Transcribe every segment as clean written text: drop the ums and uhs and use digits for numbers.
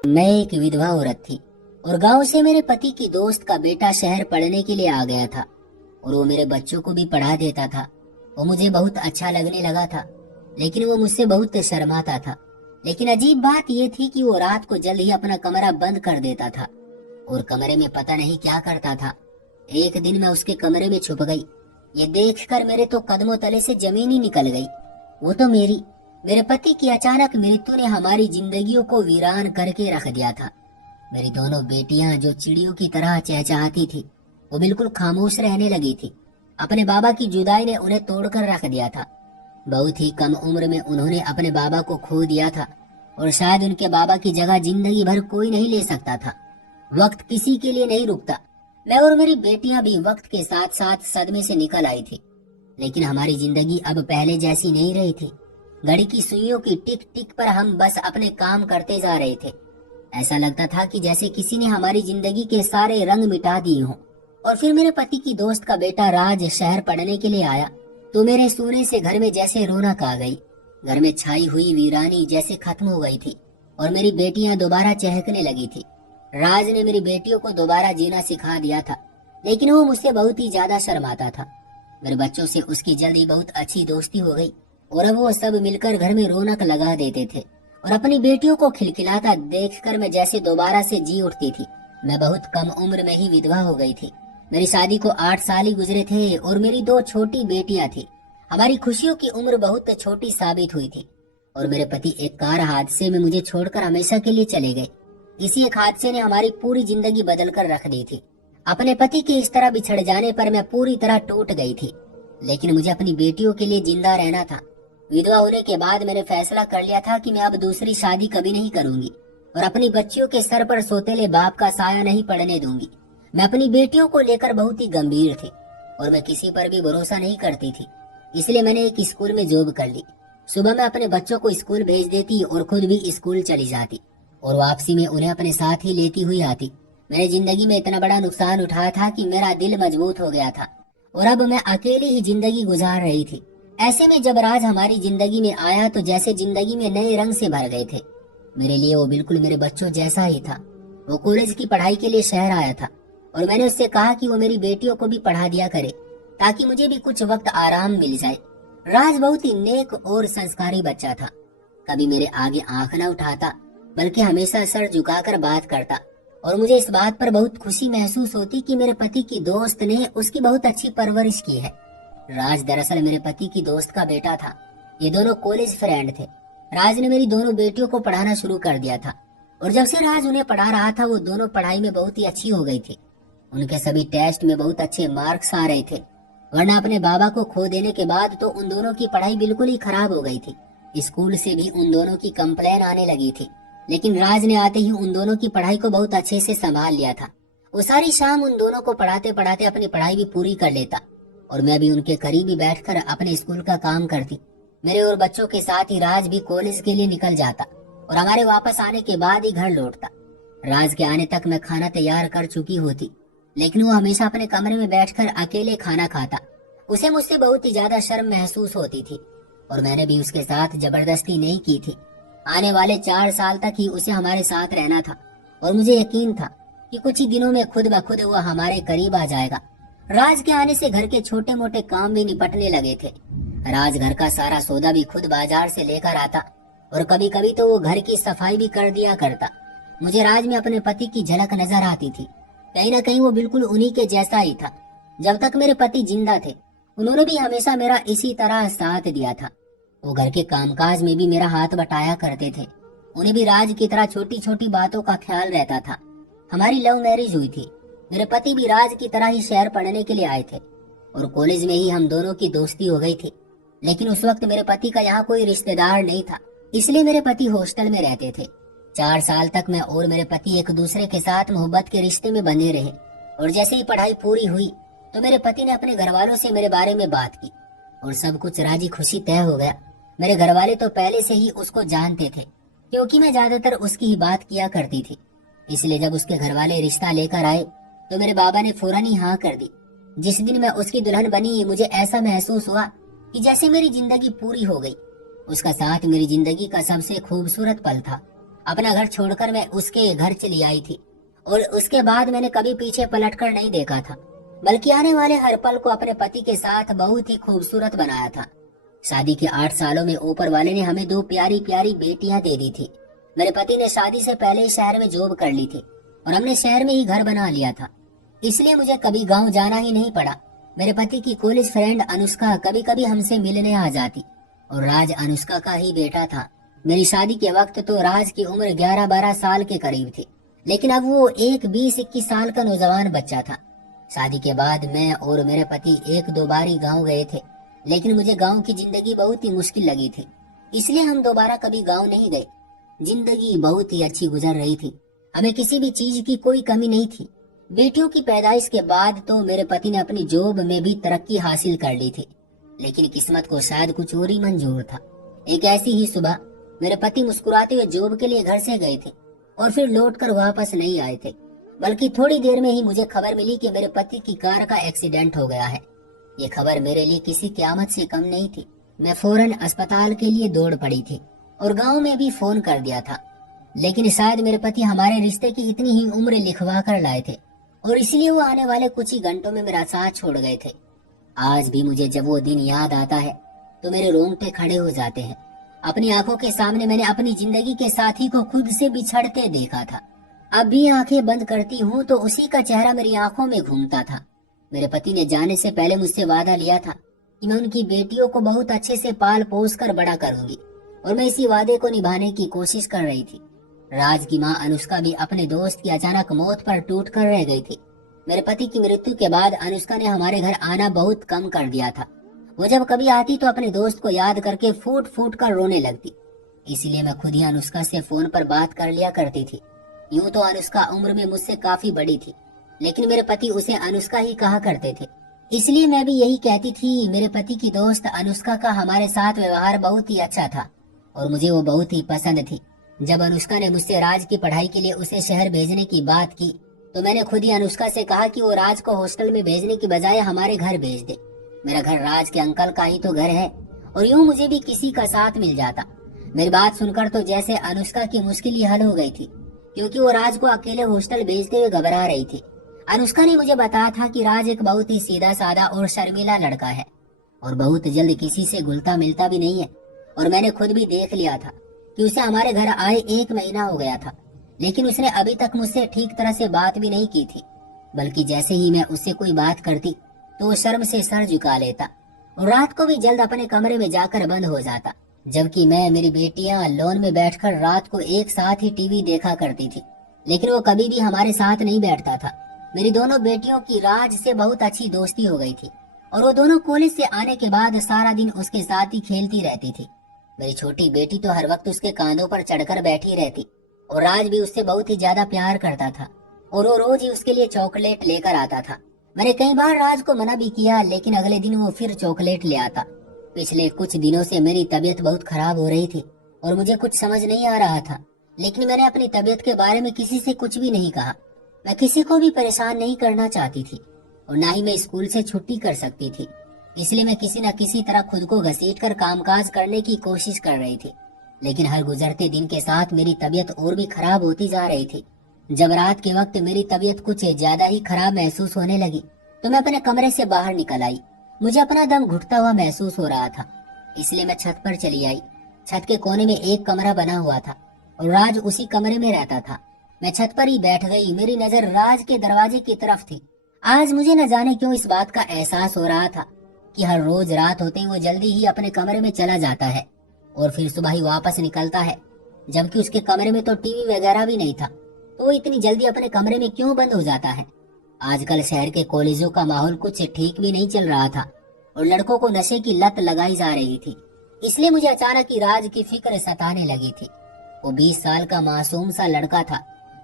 मैं एक विधवा औरत थी और गांव से मेरे पति की दोस्त का बेटा शहर पढ़ने के लिए आ गया था और वो मेरे बच्चों को भी पढ़ा देता था। वो मुझे बहुत अच्छा लगने लगा था, लेकिन वो मुझसे बहुत शर्माता था। लेकिन अजीब बात ये थी कि वो रात को जल्द ही अपना कमरा बंद कर देता था और कमरे में पता नहीं क्या करता था। एक दिन मैं उसके कमरे में छुप गई। ये देखकर मेरे तो कदमों तले से जमीन ही निकल गई। वो तो मेरे पति की अचानक मृत्यु ने हमारी जिंदगियों को वीरान करके रख दिया था। मेरी दोनों बेटियां जो चिड़ियों की तरह चहचहाती थी, वो बिल्कुल खामोश रहने लगी थी। अपने बाबा की जुदाई ने उन्हें तोड़कर रख दिया था। बहुत ही कम उम्र में उन्होंने अपने बाबा को खो दिया था और शायद उनके बाबा की जगह जिंदगी भर कोई नहीं ले सकता था। वक्त किसी के लिए नहीं रुकता। मैं और मेरी बेटियां भी वक्त के साथ साथ सदमे से निकल आई थी, लेकिन हमारी जिंदगी अब पहले जैसी नहीं रही थी। घड़ी की सुइयों की टिक टिक पर हम बस अपने काम करते जा रहे थे। ऐसा लगता था कि जैसे किसी ने हमारी जिंदगी के सारे रंग मिटा दिए हों। और फिर मेरे पति की दोस्त का बेटा राज शहर पढ़ने के लिए आया तो मेरे सोने से घर में जैसे रौनक आ गई। घर में छाई हुई वीरानी जैसे खत्म हो गई थी और मेरी बेटियां दोबारा चहकने लगी थी। राज ने मेरी बेटियों को दोबारा जीना सिखा दिया था, लेकिन वो मुझसे बहुत ही ज्यादा शर्माता था। मेरे बच्चों से उसकी जल्दी बहुत अच्छी दोस्ती हो गई और अब वो सब मिलकर घर में रौनक लगा देते थे और अपनी बेटियों को खिलखिलाता देखकर मैं जैसे दोबारा से जी उठती थी। मैं बहुत कम उम्र में ही विधवा हो गई थी। मेरी शादी को 8 साल ही गुजरे थे और मेरी 2 छोटी बेटियां थी। हमारी खुशियों की उम्र बहुत छोटी साबित हुई थी और मेरे पति एक कार हादसे में मुझे छोड़कर हमेशा के लिए चले गए। इसी एक हादसे ने हमारी पूरी जिंदगी बदल कर रख दी थी। अपने पति के इस तरह बिछड़ जाने पर मैं पूरी तरह टूट गई थी, लेकिन मुझे अपनी बेटियों के लिए जिंदा रहना था। विधवा होने के बाद मैंने फैसला कर लिया था कि मैं अब दूसरी शादी कभी नहीं करूंगी और अपनी बच्चियों के सर पर सोतेले बाप का साया नहीं पड़ने दूंगी। मैं अपनी बेटियों को लेकर बहुत ही गंभीर थी और मैं किसी पर भी भरोसा नहीं करती थी, इसलिए मैंने एक स्कूल में जॉब कर ली। सुबह मैं अपने बच्चों को स्कूल भेज देती और खुद भी स्कूल चली जाती और वापसी में उन्हें अपने साथ ही लेती हुई आती। मैंने जिंदगी में इतना बड़ा नुकसान उठाया था कि मेरा दिल मजबूत हो गया था और अब मैं अकेली ही जिंदगी गुजार रही थी। ऐसे में जब राज हमारी जिंदगी में आया तो जैसे जिंदगी में नए रंग से भर गए थे। मेरे लिए वो बिल्कुल मेरे बच्चों जैसा ही था। वो कॉलेज की पढ़ाई के लिए शहर आया था और मैंने उससे कहा कि वो मेरी बेटियों को भी पढ़ा दिया करे ताकि मुझे भी कुछ वक्त आराम मिल जाए। राज बहुत ही नेक और संस्कारी बच्चा था। कभी मेरे आगे आंख न उठाता, बल्कि हमेशा सर झुकाकर बात करता और मुझे इस बात पर बहुत खुशी महसूस होती कि मेरे पति की दोस्त ने उसकी बहुत अच्छी परवरिश की है। राज दरअसल मेरे पति की दोस्त का बेटा था। ये दोनों कॉलेज फ्रेंड थे। राज ने मेरी दोनों बेटियों को पढ़ाना शुरू कर दिया था और जब से राज उन्हें पढ़ा रहा था वो दोनों पढ़ाई में बहुत ही अच्छी हो गई थी। उनके सभी टेस्ट में बहुत अच्छे मार्क्स आ रहे थे, वरना अपने बाबा को खो देने के बाद तो उन दोनों की पढ़ाई बिल्कुल ही खराब हो गई थी। स्कूल से भी उन दोनों की कंप्लेन आने लगी थी, लेकिन राज ने आते ही उन दोनों की पढ़ाई को बहुत अच्छे से संभाल लिया था। वो सारी शाम उन दोनों को पढ़ाते पढ़ाते अपनी पढ़ाई भी पूरी कर लेता और मैं भी उनके करीब ही बैठकर अपने स्कूल का काम करती। मेरे और बच्चों के साथ ही राज भी कॉलेज के लिए निकल जाता और हमारे वापस आने के बाद ही घर लौटता। राज के आने तक मैं खाना तैयार कर चुकी होती, लेकिन वो हमेशा अपने कमरे में बैठकर अकेले खाना खाता। उसे मुझसे बहुत ही ज्यादा शर्म महसूस होती थी और मैंने भी उसके साथ जबरदस्ती नहीं की थी। आने वाले 4 साल तक ही उसे हमारे साथ रहना था और मुझे यकीन था कि कुछ ही दिनों में खुद ब खुद वह हमारे करीब आ जाएगा। राज के आने से घर के छोटे मोटे काम भी निपटने लगे थे। राज घर का सारा सौदा भी खुद बाजार से लेकर आता और कभी कभी तो वो घर की सफाई भी कर दिया करता। मुझे राज में अपने पति की झलक नजर आती थी। कहीं ना कहीं वो बिल्कुल उन्हीं के जैसा ही था। जब तक मेरे पति जिंदा थे उन्होंने भी हमेशा मेरा इसी तरह साथ दिया था। वो घर के कामकाज में भी मेरा हाथ बटाया करते थे। उन्हें भी राज की तरह छोटी छोटी बातों का ख्याल रहता था। हमारी लव मैरिज हुई थी। मेरे पति भी राज की तरह ही शहर पढ़ने के लिए आए थे और कॉलेज में ही हम दोनों की दोस्ती हो गई थी। लेकिन उस वक्त मेरे पति का यहाँ कोई रिश्तेदार नहीं था, इसलिए मेरे पति हॉस्टल में रहते थे। 4 साल तक मैं और मेरे पति एक दूसरे के साथ मोहब्बत के रिश्ते में बंधे रहे और जैसे ही पढ़ाई पूरी हुई तो मेरे पति ने अपने घर वालों से मेरे बारे में बात की और सब कुछ राजी खुशी तय हो गया। मेरे घर वाले तो पहले से ही उसको जानते थे क्योंकि मैं ज्यादातर उसकी ही बात किया करती थी, इसलिए जब उसके घर वाले रिश्ता लेकर आए तो मेरे बाबा ने फौरन ही हाँ कर दी। जिस दिन मैं उसकी दुल्हन बनी मुझे ऐसा महसूस हुआ कि जैसे मेरी जिंदगी पूरी हो गई। उसका साथ मेरी जिंदगी का सबसे खूबसूरत पल था। अपना घर छोड़कर मैं उसके घर चली आई थी और उसके बाद मैंने कभी पीछे पलटकर नहीं देखा था, बल्कि आने वाले हर पल को अपने पति के साथ बहुत ही खूबसूरत बनाया था। शादी के 8 सालों में ऊपर वाले ने हमें 2 प्यारी प्यारी बेटियां दे दी थी। मेरे पति ने शादी से पहले ही शहर में जॉब कर ली थी और हमने शहर में ही घर बना लिया था, इसलिए मुझे कभी गांव जाना ही नहीं पड़ा। मेरे पति की कॉलेज फ्रेंड अनुष्का कभी कभी हमसे मिलने आ जाती और राज अनुष्का का ही बेटा था। मेरी शादी के वक्त तो राज की उम्र 11-12 साल के करीब थी, लेकिन अब वो एक 20-21 साल का नौजवान बच्चा था। शादी के बाद मैं और मेरे पति 1-2 बार ही गाँव गए थे, लेकिन मुझे गाँव की जिंदगी बहुत ही मुश्किल लगी थी, इसलिए हम दोबारा कभी गाँव नहीं गए। जिंदगी बहुत ही अच्छी गुजर रही थी, हमें किसी भी चीज की कोई कमी नहीं थी। बेटियों की पैदाइश के बाद तो मेरे पति ने अपनी जॉब में भी तरक्की हासिल कर ली थी, लेकिन किस्मत को शायद कुछ और ही मंजूर था। एक ऐसी ही सुबह मेरे पति मुस्कुराते हुए जॉब के लिए घर से गए थे और फिर लौटकर वापस नहीं आए थे, बल्कि थोड़ी देर में ही मुझे खबर मिली कि मेरे पति की कार का एक्सीडेंट हो गया है। ये खबर मेरे लिए किसी क़यामत से कम नहीं थी। मैं फौरन अस्पताल के लिए दौड़ पड़ी थी और गांव में भी फोन कर दिया था, लेकिन शायद मेरे पति हमारे रिश्ते की इतनी ही उम्र लिखवा कर लाए थे और इसलिए वो आने वाले कुछ ही घंटों में मेरा साथ छोड़ गए थे। आज भी मुझे जब वो दिन याद आता है तो मेरे रोंगटे खड़े हो जाते हैं। अपनी आंखों के सामने मैंने अपनी जिंदगी के साथी को खुद से बिछड़ते देखा था। अब भी आंखें बंद करती हूँ तो उसी का चेहरा मेरी आंखों में घूमता था। मेरे पति ने जाने से पहले मुझसे वादा लिया था कि मैं उनकी बेटियों को बहुत अच्छे से पाल पोस कर बड़ा करूंगी और मैं इसी वादे को निभाने की कोशिश कर रही थी। राज की मां अनुष्का भी अपने दोस्त की अचानक मौत पर टूट कर रह गई थी। मेरे पति की मृत्यु के बाद अनुष्का ने हमारे घर आना बहुत कम कर दिया था। वो जब कभी आती तो अपने दोस्त को याद करके फूट फूट कर रोने लगती, इसलिए मैं खुद ही अनुष्का से फोन पर बात कर लिया करती थी। यूं तो अनुष्का उम्र में मुझसे काफी बड़ी थी, लेकिन मेरे पति उसे अनुष्का ही कहा करते थे, इसलिए मैं भी यही कहती थी। मेरे पति की दोस्त अनुष्का का हमारे साथ व्यवहार बहुत ही अच्छा था और मुझे वो बहुत ही पसंद थी। जब अनुष्का ने मुझसे राज की पढ़ाई के लिए उसे शहर भेजने की बात की तो मैंने खुद ही अनुष्का से कहा कि वो राज को हॉस्टल में भेजने की बजाय हमारे घर भेज दे। मेरा घर राज के अंकल का ही तो घर है और यूं मुझे भी किसी का साथ मिल जाता। मेरी बात सुनकर तो जैसे अनुष्का की मुश्किल ही हल हो गई थी, क्योंकि वो राज को अकेले हॉस्टल भेजते हुए घबरा रही थी। अनुष्का ने मुझे बताया था कि राज एक बहुत ही सीधा साधा और शर्मीला लड़का है और बहुत जल्द किसी से घुलता मिलता भी नहीं है, और मैंने खुद भी देख लिया था कि उसे हमारे घर आए 1 महीना हो गया था, लेकिन उसने अभी तक मुझसे ठीक तरह से बात भी नहीं की थी, बल्कि जैसे ही मैं उससे कोई बात करती तो वो शर्म से सर झुका लेता और रात को भी जल्द अपने कमरे में जाकर बंद हो जाता, जबकि मैं मेरी बेटियां लॉन में बैठकर रात को एक साथ ही टीवी देखा करती थी, लेकिन वो कभी भी हमारे साथ नहीं बैठता था। मेरी दोनों बेटियों की राज से बहुत अच्छी दोस्ती हो गई थी और वो दोनों कॉलेज से आने के बाद सारा दिन उसके साथ ही खेलती रहती थी। मेरी छोटी बेटी तो हर वक्त उसके कांधों पर चढ़कर बैठी रहती और राज भी उससे बहुत ही ज्यादा प्यार करता था और वो रोज ही उसके लिए चॉकलेट लेकर आता था। मैंने कई बार राज को मना भी किया, लेकिन अगले दिन वो फिर चॉकलेट ले आता। पिछले कुछ दिनों से मेरी तबीयत बहुत खराब हो रही थी और मुझे कुछ समझ नहीं आ रहा था, लेकिन मैंने अपनी तबीयत के बारे में किसी से कुछ भी नहीं कहा। मैं किसी को भी परेशान नहीं करना चाहती थी और ना ही मैं स्कूल से छुट्टी कर सकती थी, इसलिए मैं किसी न किसी तरह खुद को घसीटकर कामकाज करने की कोशिश कर रही थी। लेकिन हर गुजरते दिन के साथ मेरी तबीयत और भी खराब होती जा रही थी। जब रात के वक्त मेरी तबीयत कुछ ज्यादा ही खराब महसूस होने लगी तो मैं अपने कमरे से बाहर निकल आई। मुझे अपना दम घुटता हुआ महसूस हो रहा था, इसलिए मैं छत पर चली आई। छत के कोने में एक कमरा बना हुआ था और राज उसी कमरे में रहता था। मैं छत पर ही बैठ गई। मेरी नजर राज के दरवाजे की तरफ थी। आज मुझे न जाने क्यों इस बात का एहसास हो रहा था कि हर रोज रात होते ही वो जल्दी ही अपने कमरे में चला जाता है और फिर सुबह ही वापस निकलता है, जबकि उसके कमरे में तो टीवी वगैरह भी नहीं था, तो वो इतनी जल्दी अपने कमरे में क्यों बंद हो जाता है। आजकल शहर के कॉलेजों का माहौल कुछ ठीक भी नहीं चल रहा था और लड़कों को नशे की लत लगाई जा रही थी, इसलिए मुझे अचानक ही राज की फिक्र सताने लगी थी। वो 20 साल का मासूम सा लड़का था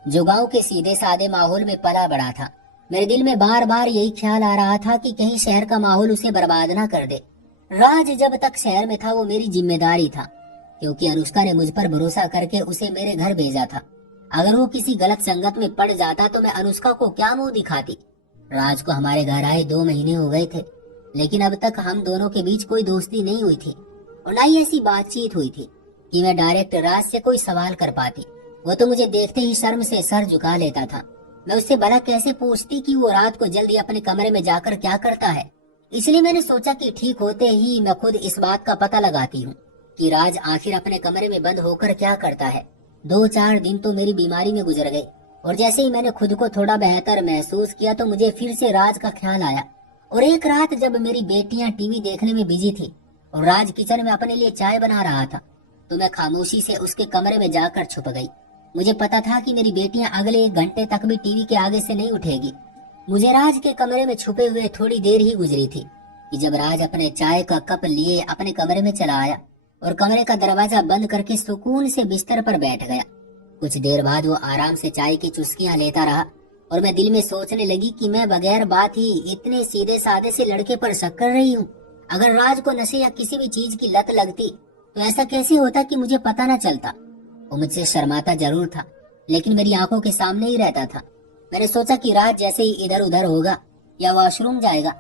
जो गांव के सीधे साधे माहौल में पला बड़ा था। मेरे दिल में बार बार यही ख्याल आ रहा था कि कहीं शहर का माहौल उसे बर्बाद ना कर दे। राज जब तक शहर में था वो मेरी जिम्मेदारी था, क्योंकि अनुष्का ने मुझ पर भरोसा करके उसे मेरे घर भेजा था। अगर वो किसी गलत संगत में पड़ जाता तो मैं अनुष्का को क्या मुंह दिखाती। राज को हमारे घर आए 2 महीने हो गए थे, लेकिन अब तक हम दोनों के बीच कोई दोस्ती नहीं हुई थी और ना ही ऐसी बातचीत हुई थी कि मैं डायरेक्ट राज से कोई सवाल कर पाती। वो तो मुझे देखते ही शर्म से सर झुका लेता था। मैं उससे भला कैसे पूछती कि वो रात को जल्दी अपने कमरे में जाकर क्या करता है। इसलिए मैंने सोचा कि ठीक होते ही मैं खुद इस बात का पता लगाती हूँ कि राज आखिर अपने कमरे में बंद होकर क्या करता है। 2-4 दिन तो मेरी बीमारी में गुजर गए और जैसे ही मैंने खुद को थोड़ा बेहतर महसूस किया तो मुझे फिर से राज का ख्याल आया। और एक रात जब मेरी बेटियां टीवी देखने में बिजी थी और राज किचन में अपने लिए चाय बना रहा था, तो मैं खामोशी से उसके कमरे में जाकर छुप गई। मुझे पता था कि मेरी बेटियां अगले 1 घंटे तक भी टीवी के आगे से नहीं उठेगी। मुझे राज के कमरे में छुपे हुए थोड़ी देर ही गुजरी थी कि जब राज अपने चाय का कप लिए अपने कमरे में चला आया और कमरे का दरवाजा बंद करके सुकून से बिस्तर पर बैठ गया। कुछ देर बाद वो आराम से चाय की चुस्कियां लेता रहा और मैं दिल में सोचने लगी कि मैं बगैर बात ही इतने सीधे साधे से लड़के पर शक कर रही हूँ। अगर राज को नशे या किसी भी चीज की लत लगती तो ऐसा कैसे होता कि मुझे पता न चलता। वो मुझसे शर्माता जरूर था लेकिन मेरी आंखों के सामने ही रहता था। मैंने सोचा कि राज जैसे ही इधर उधर होगा या वॉशरूम जाएगा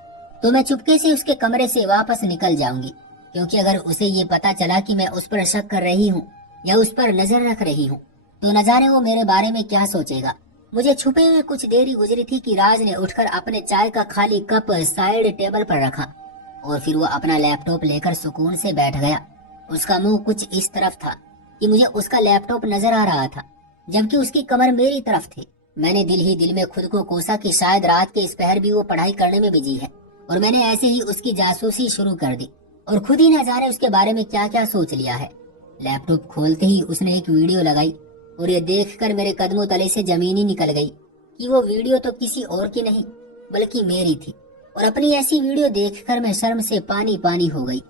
तो मैं चुपके से उसके कमरे से वापस निकल जाऊंगी, क्योंकि अगर उसे ये पता चला कि मैं उस पर शक कर रही हूँ या उस पर नजर रख रही हूँ तो न जाने वो मेरे बारे में क्या सोचेगा। मुझे छुपे हुए कुछ देर ही गुजरी थी कि राज ने उठकर अपने चाय का खाली कप साइड टेबल पर रखा और फिर वो अपना लैपटॉप लेकर सुकून से बैठ गया। उसका मुंह कुछ इस तरफ था कि मुझे उसका लैपटॉप नजर आ रहा था, जबकि उसकी कमर मेरी तरफ थी। मैंने दिल ही दिल में खुद को कोसा कि शायद रात के इस पहर भी वो पढ़ाई करने में बिजी है और मैंने ऐसे ही उसकी जासूसी शुरू कर दी और खुद ही न जाने उसके बारे में क्या क्या सोच लिया है। लैपटॉप खोलते ही उसने एक वीडियो लगाई और ये देखकर मेरे कदमों तले से जमीन ही निकल गई कि वो वीडियो तो किसी और की नहीं बल्कि मेरी थी। और अपनी ऐसी वीडियो देखकर मैं शर्म से पानी पानी हो गई।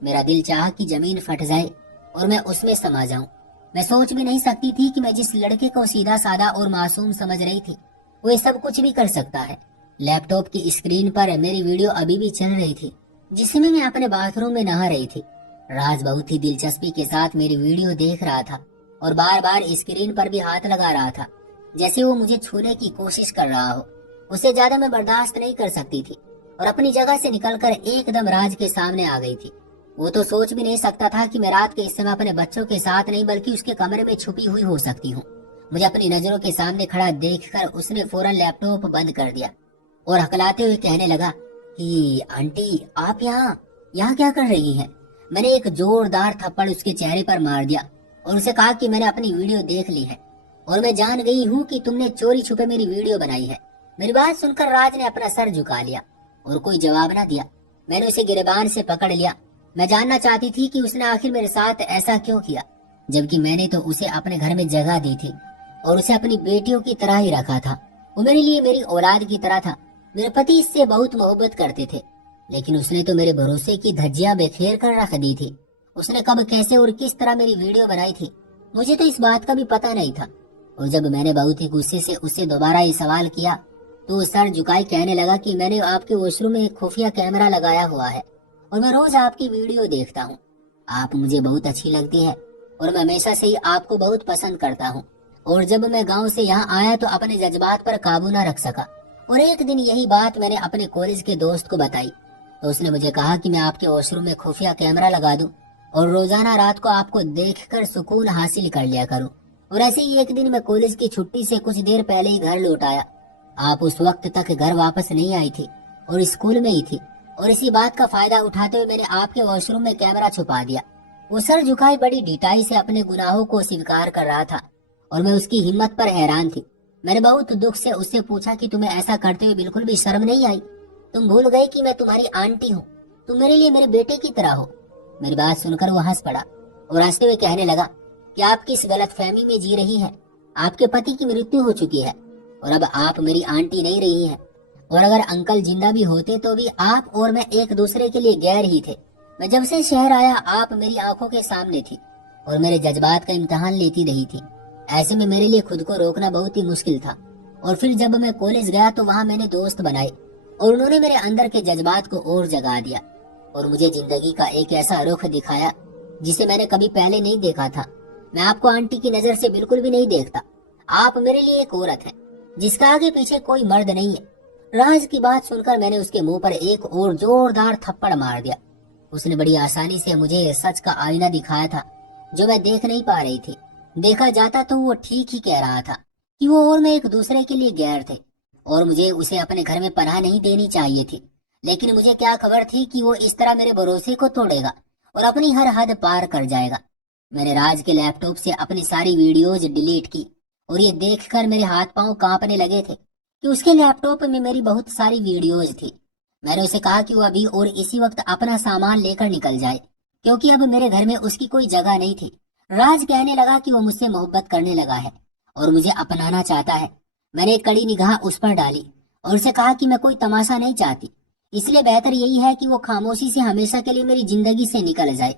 मेरा दिल चाहा कि जमीन फट जाए और मैं उसमें समा जाऊं। मैं सोच भी नहीं सकती थी कि मैं जिस लड़के को सीधा साधा और मासूम समझ रही थी वो ये सब कुछ भी कर सकता है। लैपटॉप की स्क्रीन पर मेरी वीडियो अभी भी चल रही थी जिसमें मैं अपने बाथरूम में नहा रही थी। राज बहुत ही दिलचस्पी के साथ मेरी वीडियो देख रहा था और बार बार स्क्रीन पर भी हाथ लगा रहा था जैसे वो मुझे छूने की कोशिश कर रहा हो। उससे ज्यादा मैं बर्दाश्त नहीं कर सकती थी और अपनी जगह से निकलकर एकदम राज के सामने आ गई थी। वो तो सोच भी नहीं सकता था कि मैं रात के इस समय अपने बच्चों के साथ नहीं बल्कि उसके कमरे में छुपी हुई हो सकती हूँ। मुझे अपनी नजरों के सामने खड़ा देखकर उसने फौरन लैपटॉप बंद कर दिया और हकलाते हुए कहने लगा कि आंटी आप यहाँ क्या कर रही हैं? मैंने एक जोरदार थप्पड़ उसके चेहरे पर मार दिया और उसे कहा कि मैंने अपनी वीडियो देख ली है और मैं जान गई हूँ कि तुमने चोरी छुपे मेरी वीडियो बनाई है। मेरी बात सुनकर राज ने अपना सर झुका लिया और कोई जवाब न दिया। मैंने उसे गिरबान से पकड़ लिया। मैं जानना चाहती थी कि उसने आखिर मेरे साथ ऐसा क्यों किया, जबकि मैंने तो उसे अपने घर में जगह दी थी और उसे अपनी बेटियों की तरह ही रखा था। वो मेरे लिए मेरी औलाद की तरह था। मेरे पति इससे बहुत मोहब्बत करते थे, लेकिन उसने तो मेरे भरोसे की धज्जियां बेखेर कर रख दी थी। उसने कब कैसे और किस तरह मेरी वीडियो बनाई थी मुझे तो इस बात का भी पता नहीं था। और जब मैंने बहुत ही गुस्से से उससे दोबारा ये सवाल किया तो वो सर झुकाए कहने लगा कि मैंने आपके वॉशरूम में एक खुफिया कैमरा लगाया हुआ है और मैं रोज आपकी वीडियो देखता हूँ। आप मुझे बहुत अच्छी लगती है और मैं हमेशा से ही आपको बहुत पसंद करता हूँ। और जब मैं गांव से यहाँ आया तो अपने जज्बात पर काबू न रख सका और एक दिन यही बात मैंने अपने कॉलेज के दोस्त को बताई तो उसने मुझे कहा कि मैं आपके वॉशरूम में खुफिया कैमरा लगा दूं और रोजाना रात को आपको देखकर सुकून हासिल कर लिया करूं। और ऐसे ही एक दिन मैं कॉलेज की छुट्टी से कुछ देर पहले ही घर लौट आया। आप उस वक्त तक घर वापस नहीं आई थी और स्कूल में ही थी और इसी बात का फायदा उठाते हुए मैंने आपके वॉशरूम में कैमरा छुपा दिया। वो सर झुकाए बड़ी ढिठाई से अपने गुनाहों को स्वीकार कर रहा था और मैं उसकी हिम्मत पर हैरान थी। मैंने बहुत दुख से उससे पूछा कि तुम्हें ऐसा करते हुए बिल्कुल भी शर्म नहीं आई? तुम भूल गए कि मैं तुम्हारी आंटी हूँ, तुम मेरे लिए मेरे बेटे की तरह हो। मेरी बात सुनकर वो हंस पड़ा और हंसते हुए कहने लगा कि आप किस गलतफहमी में जी रही हैं। आपके पति की मृत्यु हो चुकी है और अब आप मेरी आंटी नहीं रही हैं। और अगर अंकल जिंदा भी होते तो भी आप और मैं एक दूसरे के लिए गैर ही थे। मैं जब से शहर आया आप मेरी आंखों के सामने थी और मेरे जज्बात का इम्तिहान लेती रही थी। ऐसे में मेरे लिए खुद को रोकना बहुत ही मुश्किल था। और फिर जब मैं कॉलेज गया तो वहाँ मैंने दोस्त बनाए और उन्होंने मेरे अंदर के जज्बात को और जगा दिया और मुझे जिंदगी का एक ऐसा रुख दिखाया जिसे मैंने कभी पहले नहीं देखा था। मैं आपको आंटी की नजर से बिल्कुल भी नहीं देखता। आप मेरे लिए एक औरत है जिसका आगे पीछे कोई मर्द नहीं है। राज की बात सुनकर मैंने उसके मुंह पर एक और जोरदार थप्पड़ मार दिया। उसने बड़ी आसानी से मुझे सच का आईना दिखाया था जो मैं देख नहीं पा रही थी। देखा जाता तो वो ठीक ही कह रहा था कि वो और मैं एक दूसरे के लिए गैर थे और मुझे उसे अपने घर में पनाह नहीं देनी चाहिए थी। लेकिन मुझे क्या खबर थी कि वो इस तरह मेरे भरोसे को तोड़ेगा और अपनी हर हद पार कर जाएगा। मैंने राज के लैपटॉप से अपनी सारी वीडियोज डिलीट की और ये देखकर मेरे हाथ पांव कांपने लगे थे कि उसके लैपटॉप में मेरी बहुत सारी वीडियोज थी। मैंने उसे कहा कि वो अभी और इसी वक्त अपना सामान लेकर निकल जाए क्योंकि अब मेरे घर में उसकी कोई जगह नहीं थी। राज कहने लगा कि वो मुझसे मोहब्बत करने लगा है और मुझे अपनाना चाहता है। मैंने एक कड़ी निगाह उस पर डाली और उसे कहा कि मैं कोई तमाशा नहीं चाहती, इसलिए बेहतर यही है कि वो खामोशी से हमेशा के लिए मेरी जिंदगी से निकल जाए।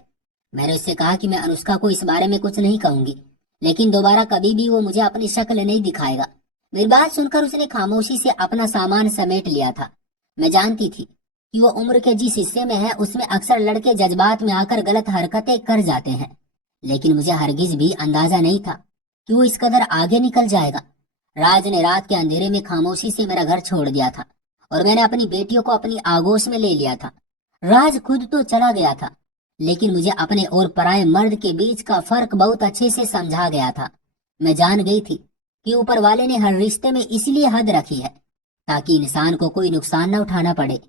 मैंने उससे कहा कि मैं अनुष्का को इस बारे में कुछ नहीं कहूंगी, लेकिन दोबारा कभी भी वो मुझे अपनी शक्ल नहीं दिखाएगा। मेरी बात सुनकर उसने खामोशी से अपना सामान समेट लिया था। मैं जानती थी कि वो उम्र के जिस हिस्से में है उसमें अक्सर लड़के जज्बात में आकर गलत हरकतें कर जाते हैं, लेकिन मुझे हरगिज भी अंदाजा नहीं था कि वो इस कदर आगे निकल जाएगा। राज ने रात के अंधेरे में खामोशी से मेरा घर छोड़ दिया था और मैंने अपनी बेटियों को अपनी आगोश में ले लिया था। राज खुद तो चला गया था, लेकिन मुझे अपने और पराये मर्द के बीच का फर्क बहुत अच्छे से समझा गया था। मैं जान गई थी कि ऊपर वाले ने हर रिश्ते में इसलिए हद रखी है ताकि इंसान को कोई नुकसान न उठाना पड़े।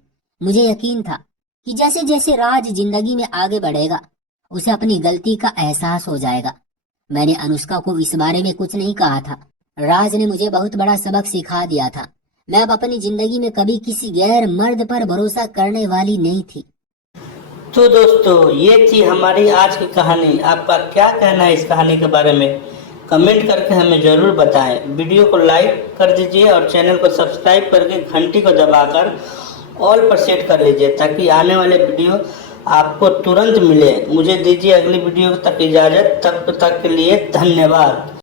मुझे यकीन था कि जैसे जैसे राज जिंदगी में आगे बढ़ेगा उसे अपनी गलती का एहसास हो जाएगा। मैंने अनुष्का को इस बारे में कुछ नहीं कहा था। राज ने मुझे बहुत बड़ा सबक सिखा दिया था। मैं अब अपनी जिंदगी में कभी किसी गैर मर्द पर भरोसा करने वाली नहीं थी। तो दोस्तों, ये थी हमारी आज की कहानी। आपका क्या कहना है इस कहानी के बारे में? कमेंट करके हमें ज़रूर बताएं। वीडियो को लाइक कर दीजिए और चैनल को सब्सक्राइब करके घंटी को दबाकर ऑल पर सेट कर लीजिए ताकि आने वाले वीडियो आपको तुरंत मिले। मुझे दीजिए अगली वीडियो तक इजाज़त। तब तक के लिए धन्यवाद।